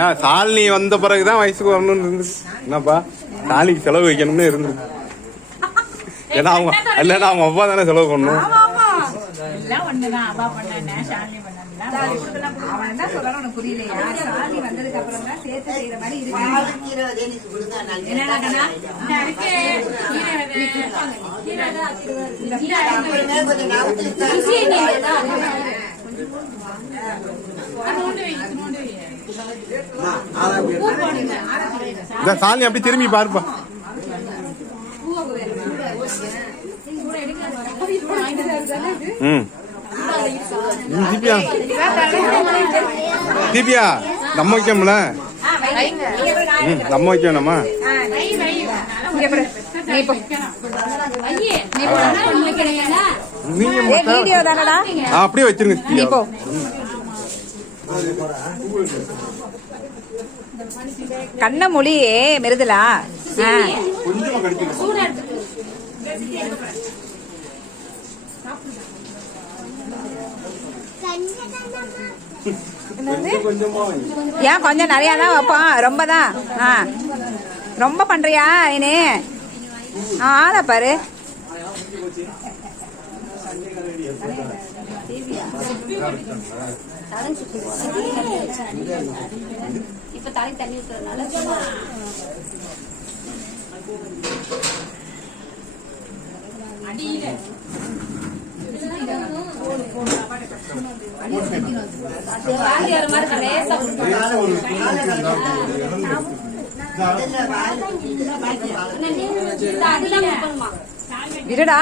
ஏன் சாலினி வந்த பிறகுதான் வயசுக்கு வரணும்னு இருந்துச்சு. என்னப்பா சாலினிக்கு செலவு வைக்கணும்னு இருந்துச்சு. ஏன்னா அவங்க இல்லன்னா அவங்க அப்பா தானே செலவு பண்ணணும். சாலினி அப்படி திரும்பி பாருப்பா. தீபியா நம்ம வைக்கோம்ல, நம்ம வைக்கணுமா? அப்படியே வச்சிருங்க. கண்ண மொழியே மிருதுலா. ஏன் கொஞ்சம் நிறைய தான் வைப்போம், ரொம்ப தான். ரொம்ப பண்றியா நீ? ஆள பாரு. இப்ப தலை தண்ணி ஊத்துறதுனால அடியில விடுடா.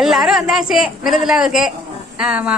எல்லாரும் வந்தாச்சு விருதுலாவுக்கு. ஆமா.